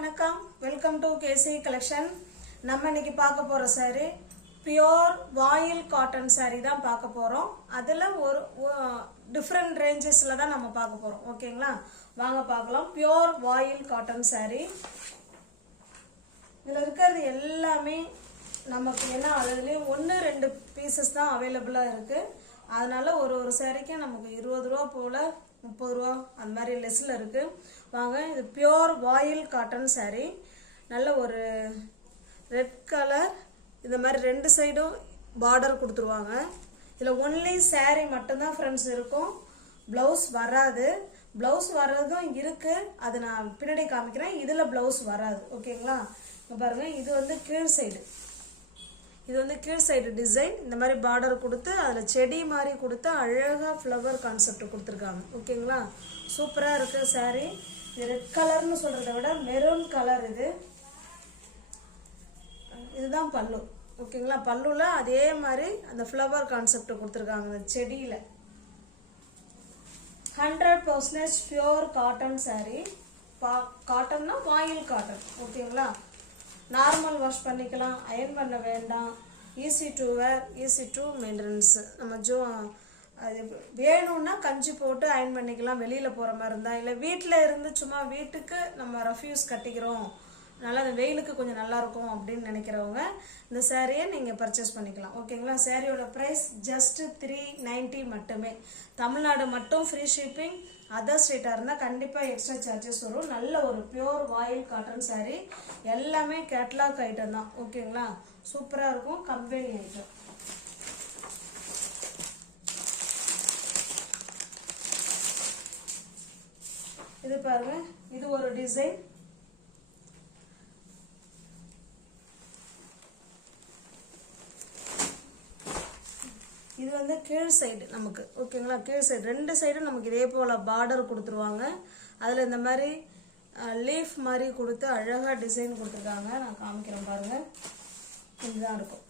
வணக்கம் welcome to KC collection. நம்ம இன்னைக்கு பார்க்க போற saree பியூர் வாயில் காட்டன் saree தான் பார்க்க போறோம். அதுல ஒரு டிஃபரண்ட் ரேஞ்சஸ்ல தான் நம்ம பார்க்க போறோம். ஓகேங்களா, வாங்க பார்க்கலாம். பியூர் வாயில் காட்டன் saree. இதுல இருக்கிறது எல்லாமே நமக்கு என்ன அதுலயும் 1-2 பீசஸ் தான் அவைலபிளா இருக்கு. அதனால ஒரு சாரிக்கு நமக்கு 20 ரூபா போல 30 ரூபா அந்த மாதிரி லெஸ்ல இருக்கு. வாங்க, இது பியூர் வாயில் காட்டன் saree. நல்ல ஒரு ரெட் கலர், இந்த மாதிரி 2 சைடும் பார்டர் கொடுத்துருவாங்க. இதில் ஒன்லி saree மட்டும்தான் ஃப்ரெண்ட்ஸ் இருக்கும், ப்ளவுஸ் வராது. ப்ளவுஸ் வர்றதும் இருக்கு, அது நான் பின்னாடி காமிக்கிறேன். இதில் ப்ளவுஸ் வராது. ஓகேங்களா, பாருங்க, இது வந்து கீழ் சைடு, இது வந்து கீழ் சைடு டிசைன். இந்த மாதிரி பார்டர் கொடுத்து அதில் செடி மாதிரி கொடுத்து அழகாக ஃப்ளவர் கான்செப்ட் கொடுத்துருக்காங்க. ஓகேங்களா, சூப்பராக இருக்குது saree. இது ரெட் கலர்னு சொல்கிறத விட மெரூன் கலர். இதுதான் பல்லு. ஓகேங்களா, பல்லுல அதே மாதிரி அந்த ஃப்ளவர் கான்செப்ட் கொடுத்துருக்காங்க செடியில். 100% பியூர் காட்டன் saree. காட்டன்னா வாயில் காட்டன். ஓகேங்களா, நார்மல் வாஷ் பண்ணிக்கலாம், அயன் பண்ண வேண்டாம், easy to wear, easy to maintenance. நம்ம அது வேணும்னா கஞ்சி போட்டு அயன் பண்ணிக்கலாம் வெளியில் போகிற மாதிரி இருந்தால். இல்லை வீட்டில் இருந்து சும்மா வீட்டுக்கு நம்ம ரஃப்யூஸ் கட்டிக்கிறோம், அதனால் அந்த வெயிலுக்கு கொஞ்சம் நல்லாயிருக்கும் அப்படின்னு நினைக்கிறவங்க இந்த சேரீயை நீங்கள் பர்ச்சேஸ் பண்ணிக்கலாம். ஓகேங்களா, சேரீயோட ப்ரைஸ் ஜஸ்ட் 390 மட்டுமே. தமிழ்நாடு மட்டும் ஃப்ரீ ஷிப்பிங். அதர் ஸ்டேட்டாக இருந்தால் கண்டிப்பாக எக்ஸ்ட்ரா சார்ஜஸ் வரும். நல்ல ஒரு பியூர் வாயில் காட்டன் saree. எல்லாமே கேட்லாக் ஐட்டம் தான். ஓகேங்களா, சூப்பராக இருக்கும், கம்பெனி ஐட்டம். இது பாருங்க, இது ஒரு டிசைன். இது வந்து கீழ் சைடு நமக்கு. ஓகேங்களா, கீழ் சைடு 2 சைடும் நமக்கு இதே போல் பார்டர் கொடுத்துருவாங்க. அதில் இந்த மாதிரி லீஃப் மாதிரி கொடுத்து அழகாக டிசைன் கொடுத்துருக்காங்க. நான் காமிக்கிறேன் பாருங்க, இதுதான் இருக்கும்.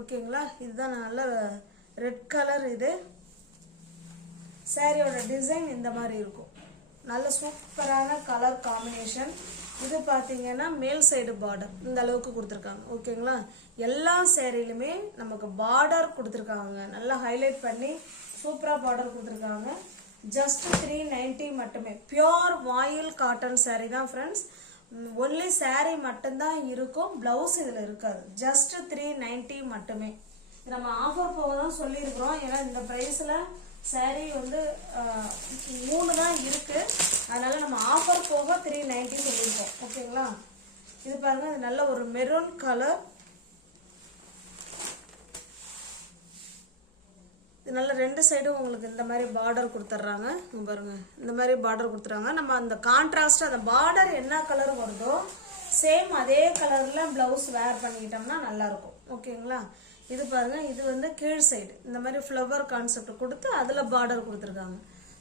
ஓகேங்களா, இதுதான் நல்ல ரெட் கலர். இது சாரியோட டிசைன் இந்த மாதிரி இருக்கும். நல்ல சூப்பரான கலர் காம்பினேஷன். இது பார்த்தீங்கன்னா மேல் சைடு பார்டர் இந்த அளவுக்கு கொடுத்துருக்காங்க. ஓகேங்களா, எல்லா சேரீலுமே நமக்கு பார்டர் கொடுத்துருக்காங்க. நல்லா ஹைலைட் பண்ணி சூப்பராக பார்டர் கொடுத்துருக்காங்க. ஜஸ்ட் 390 மட்டுமே. பியூர் வாயில் காட்டன் saree தான் ஃப்ரெண்ட்ஸ். ஒன்லி saree மட்டும்தான் இருக்கும், பிளவுஸ் இதில் இருக்காது. ஜஸ்ட் 390 மட்டுமே. நம்ம ஆஃபர் போக தான் சொல்லியிருக்கிறோம். ஏன்னா இந்த ப்ரைஸில் saree வந்து 3 தான் இருக்கு, அதனால நம்ம ஆஃபர் போக 390 சொல்லியிருக்கோம். ஓகேங்களா, இது பாருங்க, இது நல்ல ஒரு மெரூன் கலர். இது நல்ல 2 சைடும் உங்களுக்கு இந்த மாதிரி பார்டர் கொடுத்துட்றாங்க. பாருங்க, இந்த மாதிரி பார்டர் கொடுத்துறாங்க. நம்ம அந்த கான்ட்ராஸ்ட் அந்த பார்டர் என்ன கலர் வருதோ சேம் அதே கலர்ல பிளவுஸ் வேர் பண்ணிக்கிட்டோம்னா நல்லா இருக்கும். ஓகேங்களா, இது பாருங்க, இது வந்து கீழ் சைடு இந்த மாதிரி ஃப்ளவர் கான்செப்ட் கொடுத்து அதுல பார்டர் கொடுத்துருக்காங்க.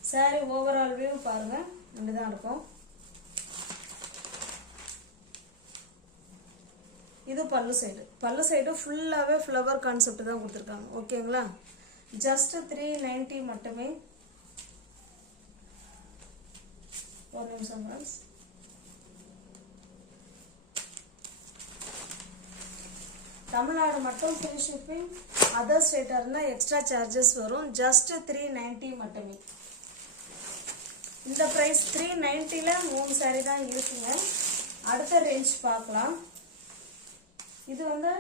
saree ஓவரால் வியூ பாருங்க, இப்படிதான் இருக்கும். இது பல்லு சைடு. பல்லு சைடு ஃபுல்லாவே ஃப்ளவர் கான்செப்ட் தான் கொடுத்துருக்காங்க. ஓகேங்களா, ஜஸ்ட் 390 மட்டுமே. ஒரு நிமிஷம் ஃப்ரெண்ட்ஸ். தமிழ்நாடு மட்டும் ஃப்ரீ ஷிப்பிங். அதர் ஸ்டேட்டாக இருந்தால் எக்ஸ்ட்ரா சார்ஜஸ் வரும். ஜஸ்ட் 390 மட்டுமே. இந்த ப்ரைஸ் 390ல 3 saree தான் இருக்குங்க. அடுத்த ரேஞ்ச் பார்க்கலாம். இது வந்து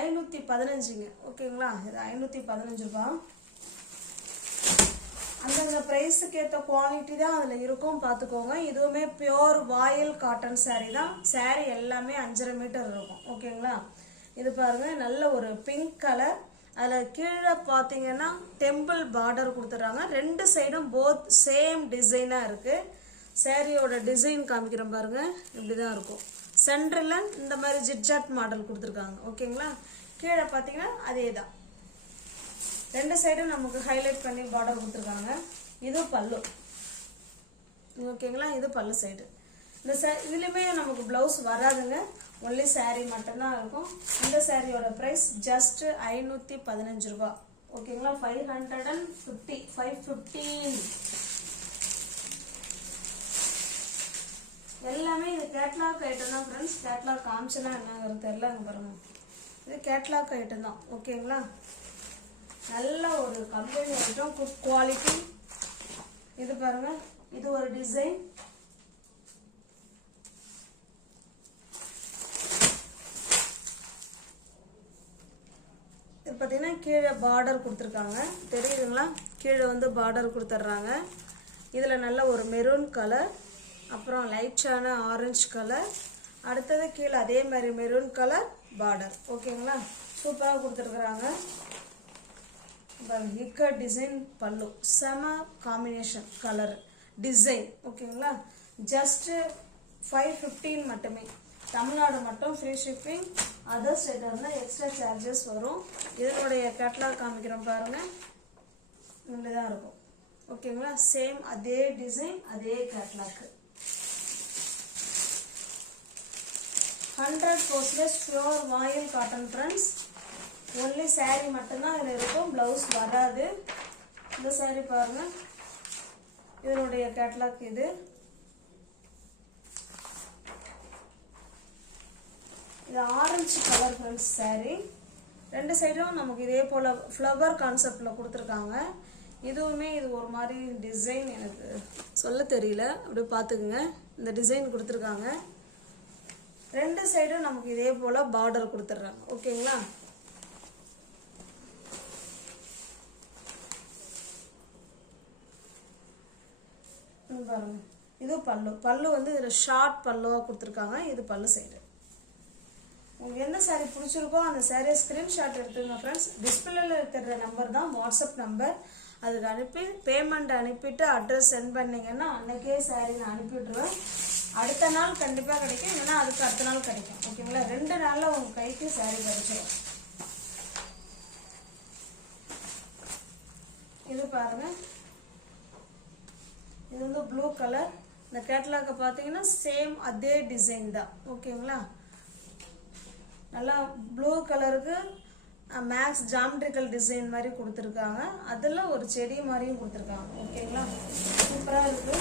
515ங்க. ஓகேங்களா, இது 515 ரூபா. அந்தந்த ப்ரைஸுக்கு ஏற்ற குவாலிட்டி தான் அதில் இருக்கும், பார்த்துக்கோங்க. இதுவுமே பியூர் வாயில் காட்டன் saree தான். saree எல்லாமே 5.5 மீட்டர் இருக்கும். ஓகேங்களா, இது பாருங்க, நல்ல ஒரு பிங்க் கலர். அதில் கீழே பார்த்தீங்கன்னா டெம்பிள் பார்டர் கொடுத்துட்றாங்க. 2 சைடும் போத் சேம் டிசைனாக இருக்கு. சாரியோட டிசைன் காமிக்கிறேன் பாருங்க, இப்படி தான் இருக்கும். சென்டரில் இந்த மாதிரி ஜிட்ஜாட் மாடல் கொடுத்துருக்காங்க. ஓகேங்களா, கீழே பார்த்தீங்கன்னா அதே தான். 2 சைடும் நமக்கு ஹைலைட் பண்ணி பார்டர் கொடுத்துருக்காங்க. இது பல்லு. ஓகேங்களா, இது பல்லு சைடு. இந்த இதுலையுமே நமக்கு பிளவுஸ் வராதுங்க, ஒன்லி saree மட்டும்தான் இருக்கும். இந்த சாரியோட ப்ரைஸ் ஜஸ்ட் 515 ரூபா. ஓகேங்களா, 515. எல்லா எல்லாமே இது கேட்லாக் ஐட்டம் தான் ஃப்ரெண்ட்ஸ். கேட்லாக் காமிச்சனா என்னங்கிறது தெரியல. அங்கே பாருங்க, இது கேட்லாக் ஐட்டம் தான். ஓகேங்களா, நல்ல ஒரு கம்பெனி ஐட்டம், குட் குவாலிட்டி. இது பாருங்க, இது ஒரு டிசைன். இது பார்த்தீங்கன்னா கீழே பார்டர் கொடுத்துருக்காங்க, தெரியுதுங்களா? கீழே வந்து பார்டர் கொடுத்துட்றாங்க. இதில் நல்ல ஒரு மெரூன் கலர், அப்புறம் லைட்டான ஆரஞ்சு கலர், அடுத்தது கீழே அதே மாதிரி மெரூன் கலர் பார்டர். ஓகேங்களா, சூப்பராக கொடுத்துருக்குறாங்க. இக்கட் டிசைன் பல்லு, செம காம்பினேஷன் கலர் டிசைன். ஓகேங்களா, ஜஸ்ட்டு 515 மட்டுமே. தமிழ்நாடு மட்டும் ஃப்ரீ ஷிப்பிங். அதர் ஸ்டேட் இருந்தால் எக்ஸ்ட்ரா சார்ஜஸ் வரும். இதனுடைய கேட்லாக் காமிக்கிறோம் பாருங்கள், இப்படி தான் இருக்கும். ஓகேங்களா, சேம் அதே டிசைன், அதே கேட்லாக்கு. 100% பியூர் வாயில் காட்டன் ஃப்ரெண்ட்ஸ். ஒன்லி சாரீ மட்டும்தான் இதில் இருக்கும், ப்ளவுஸ் வராது. இந்த சாரீ பாருங்க, இதனுடைய கேட்லாக் இது. இது ஆரஞ்சு கலர் ஃப்ரெண்ட்ஸ் சாரீ. ரெண்டு சைடும் நமக்கு இதே போல் ஃப்ளவர் கான்செப்டில் கொடுத்துருக்காங்க. இதுவுமே இது ஒரு மாதிரி டிசைன், எனக்கு சொல்ல தெரியல, அப்படி பார்த்துக்குங்க. இந்த டிசைன் கொடுத்துருக்காங்க. ரெண்டு சைடும் நமக்கு இதே போல் பார்டர் கொடுத்துட்றாங்க. ஓகேங்களா, பாருங்க, இது பல்லு. பல்லு வந்து இதில் ஷார்ட் பல்லுவாக கொடுத்துருக்காங்க. இது பல்லு சைடு. உங்களுக்கு எந்த சாரீ பிடிச்சிருக்கோ அந்த சாரியை ஸ்க்ரீன்ஷாட் எடுத்துங்க ஃப்ரெண்ட்ஸ். டிஸ்பிளேல இருக்கிற நம்பர் தான் வாட்ஸ்அப் நம்பர். அதுக்கு அனுப்பி பேமெண்ட் அனுப்பிட்டு அட்ரஸ் சென்ட் பண்ணிங்கன்னா அன்றைக்கே சாரீ நான் அனுப்பிவிட்ருவேன். அடுத்த நாள் கண்டிப்பாக கிடைக்கும், இல்லைன்னா அதுக்கு அடுத்த நாள் கிடைக்கும். ஓகேங்களா, 2 நாளில் உங்கள் கைக்கு சாரீ கிடைச்சிடும். இது பாருங்க, இது வந்து ப்ளூ கலர். இந்த கேட்லாக்கை பார்த்தீங்கன்னா சேம் அதே டிசைன் தான். ஓகேங்களா, நல்லா ப்ளூ கலருக்கு மேக்ஸ் ஜாமெட்ரிக்கல் டிசைன் மாதிரி கொடுத்துருக்காங்க. அதில் ஒரு செடி மாதிரியும் கொடுத்துருக்காங்க. ஓகேங்களா, சூப்பராக இருக்குது.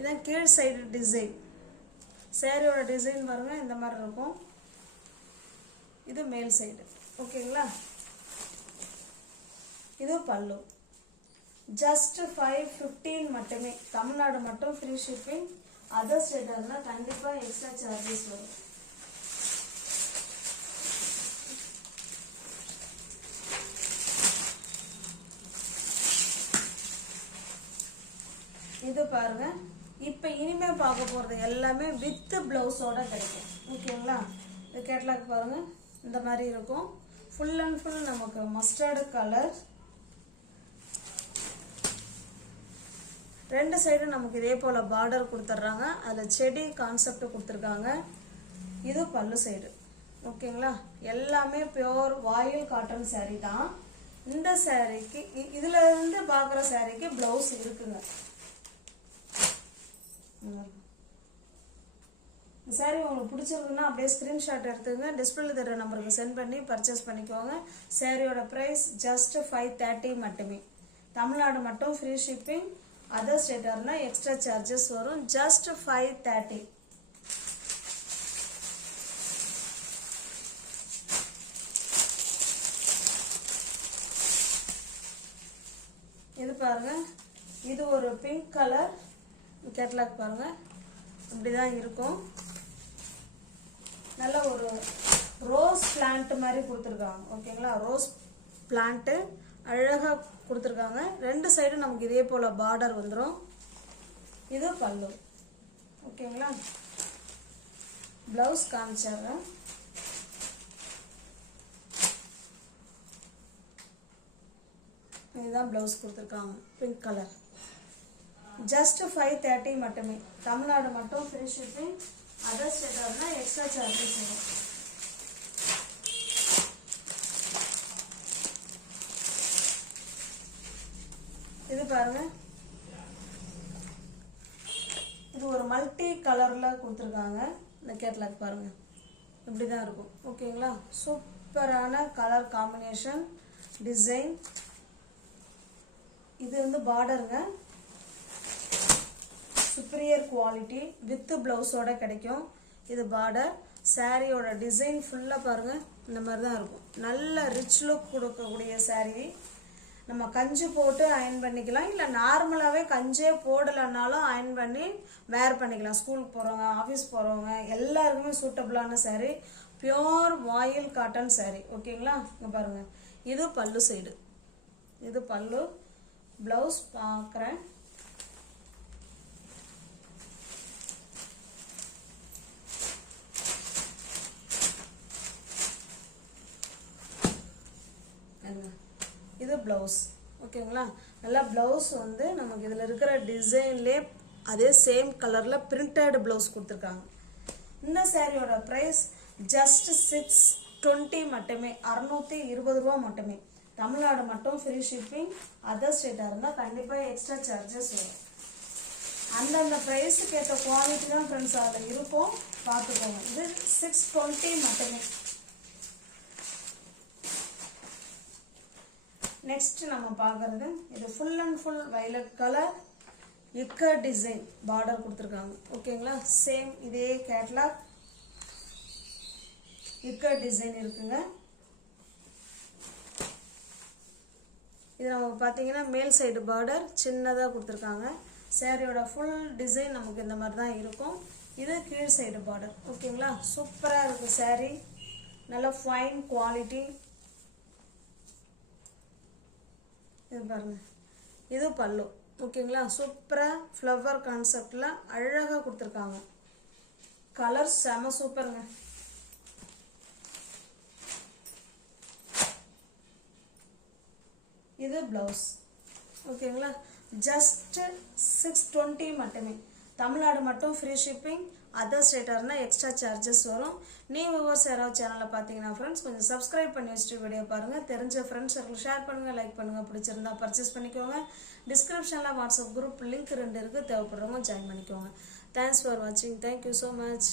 இதான் கீழ் சைடு டிசைன். சேரீயோட டிசைன் பாருங்கள், இந்த மாதிரி இருக்கும். இது மேல் சைடு. ஓகேங்களா, இது பல்லு. ஜஸ்ட் 515 மட்டுமே. தமிழ்நாடு மட்டும் ஃப்ரீ ஷிப்பிங். அதர் ஸ்டேட் இருந்தால் கண்டிப்பாக எக்ஸ்ட்ரா சார்ஜஸ் வரும். இது பாருங்க, இப்போ இனிமே பார்க்க போகிறது எல்லாமே வித் பிளவுஸோட கிடைக்கும். ஓகேங்களா, இது கேட்லாக் பாருங்க, இந்த மாதிரி இருக்கும். ஃபுல் அண்ட் ஃபுல் நமக்கு மஸ்டர்டு கலர். ரெண்டு சைடும் நமக்கு இதே போல் பார்டர் கொடுத்துட்றாங்க. அதில் செடி கான்செப்ட் கொடுத்துருக்காங்க. இது பல்லு சைடு. ஓகேங்களா, எல்லாமே பியோர் வாயில் காட்டன் சாரீ தான். இந்த சாரீக்கு இதில் இருந்து பார்க்குற சாரீக்கு ப்ளவுஸ் இருக்குங்க. சாரீ உங்களுக்கு பிடிச்சிருக்குன்னா அப்படியே ஸ்க்ரீன்ஷாட் எடுத்துங்க. டிஸ்பிளேல தர நம்பருக்கு சென்ட் பண்ணி பர்ச்சேஸ் பண்ணிக்கோங்க. சாரியோட ப்ரைஸ் ஜஸ்ட் 530 மட்டுமே. தமிழ்நாடு மட்டும் ஃப்ரீ ஷிப்பிங். அதர் ஸ்டேட்டாக இருந்தால் எக்ஸ்ட்ரா சார்ஜஸ் வரும். ஜஸ்ட் 530. இது பாருங்க, இது ஒரு பிங்க் கலர் கேட்லாக் பாருங்க, இப்படிதான் இருக்கும். நல்ல ஒரு ரோஸ் பிளான்ட் மாதிரி கொடுத்துருக்காங்க. ஓகேங்களா, ரோஸ் பிளான்ட்டு அழகாக கொடுத்துருக்காங்க. ரெண்டு சைடும் நமக்கு இதே போல் பார்டர் வந்துடும். இது பல்லு. ஓகேங்களா, ப்ளவுஸ் காமிச்சிடுறேன். இதுதான் ப்ளவுஸ் கொடுத்துருக்காங்க, பிங்க் கலர். ஜஸ்ட் 530 மட்டுமே. தமிழ்நாடு மட்டும் ஃப்ரீ ஷிப்பிங். அதர் ஸ்டேட்டாக இருந்தால் எக்ஸ்ட்ரா சார்ஜஸ் வரும். இது பாருங்க, இது ஒரு மல்டி கலரில் கொடுத்துருக்காங்க. இந்த கேட்லாக் பாருங்க, இப்படி தான் இருக்கும். ஓகேங்களா, சூப்பரான கலர் காம்பினேஷன் டிசைன். இது வந்து பார்டருங்க. சுப்பீரியர் குவாலிட்டி வித் ப்ளவுஸோட கிடைக்கும். இது பார்டர். சாரியோட டிசைன் ஃபுல்லாக பாருங்கள், இந்த மாதிரி தான் இருக்கும். நல்ல ரிச் லுக் கொடுக்கக்கூடிய சாரீ. நம்ம கஞ்சி போட்டு அயன் பண்ணிக்கலாம், இல்லை நார்மலாகவே கஞ்சே போடலைன்னாலும் அயன் பண்ணி வேர் பண்ணிக்கலாம். ஸ்கூலுக்கு போகிறவங்க, ஆஃபீஸ் போகிறவங்க எல்லாருக்குமே சூட்டபுளான சாரீ. பியோர் வாயில் காட்டன் சாரீ. ஓகேங்களா? இங்கே பாருங்கள், இது பல்லு சைடு. இது பல்லு. ப்ளவுஸ் பார்க்குறேன். இது ப்ளவுஸ். ஓகேங்களா? நல்லா ப்ளவுஸ் வந்து நமக்கு இதில் இருக்கிற டிசைன்லே அதே சேம் கலரில் பிரிண்டட் ப்ளவுஸ் கொடுத்துருக்காங்க. இந்த சாரியோட ப்ரைஸ் ஜஸ்ட் 620 மட்டுமே, 620 ரூபா மட்டுமே. தமிழ்நாடு மட்டும் ஃப்ரீ ஷிப்பிங். அதர் ஸ்டேட்டாக இருந்தால் கண்டிப்பாக எக்ஸ்ட்ரா சார்ஜஸ் வரும். அந்தந்த ப்ரைஸுக்கு ஏற்ற குவாலிட்டி தான் ஃப்ரெண்ட்ஸ் அதில் இருக்கும், பார்த்துக்கோங்க. இது 620 மட்டுமே. நெக்ஸ்ட் நம்ம பார்க்கறது இது full and full violet colour இக்கர் டிசைன் பார்டர் கொடுத்துருக்காங்க. ஓகேங்களா? சேம் இதே கேட்லாக் இக்கர் டிசைன் இருக்குங்க. இது நம்ம பார்த்தீங்கன்னா மேல் சைடு பார்டர் சின்னதாக கொடுத்துருக்காங்க. சாரியோட ஃபுல் டிசைன் நமக்கு இந்த மாதிரி தான் இருக்கும். இது கீழ் சைடு பார்டர். ஓகேங்களா? சூப்பராக இருக்குது சாரி. நல்ல ஃபைன் குவாலிட்டி. இது பாருங்க, இது பல்லு. ஓகேங்களா? சூப்பராக ஃப்ளவர் கான்செப்டில் அழகாக கொடுத்துருக்காங்க. கலர் செம சூப்பருங்க. இது ப்ளவுஸ். ஓகேங்களா? ஜஸ்ட் 620 மட்டுமே. தமிழ்நாடு மட்டும் ஃப்ரீ ஷிப்பிங். அதர் ஸ்டேட்டாக இருந்தால் எக்ஸ்ட்ரா சார்ஜஸ் வரும். நீ வியூவர்ஸ் யாராவது சேனலில் பார்த்தீங்கன்னா ஃப்ரெண்ட்ஸ் கொஞ்சம் சப்ஸ்கிரைப் பண்ணி வச்சுட்டு வீடியோ பாருங்கள். தெரிஞ்ச ஃப்ரெண்ட்ஸ் சர்க்கிள் ஷேர் பண்ணுங்கள், லைக் பண்ணுங்கள். பிடிச்சிருந்தா பர்ச்சேஸ் பண்ணிக்கோங்க. டிஸ்கிரிப்ஷனில் வாட்ஸ்அப் குரூப் லிங்க் 2 இருக்குது, தேவைப்படுறவங்க ஜாயின் பண்ணிக்கோங்க. தேங்க்ஸ் ஃபார் வாட்சிங். Thank you so much.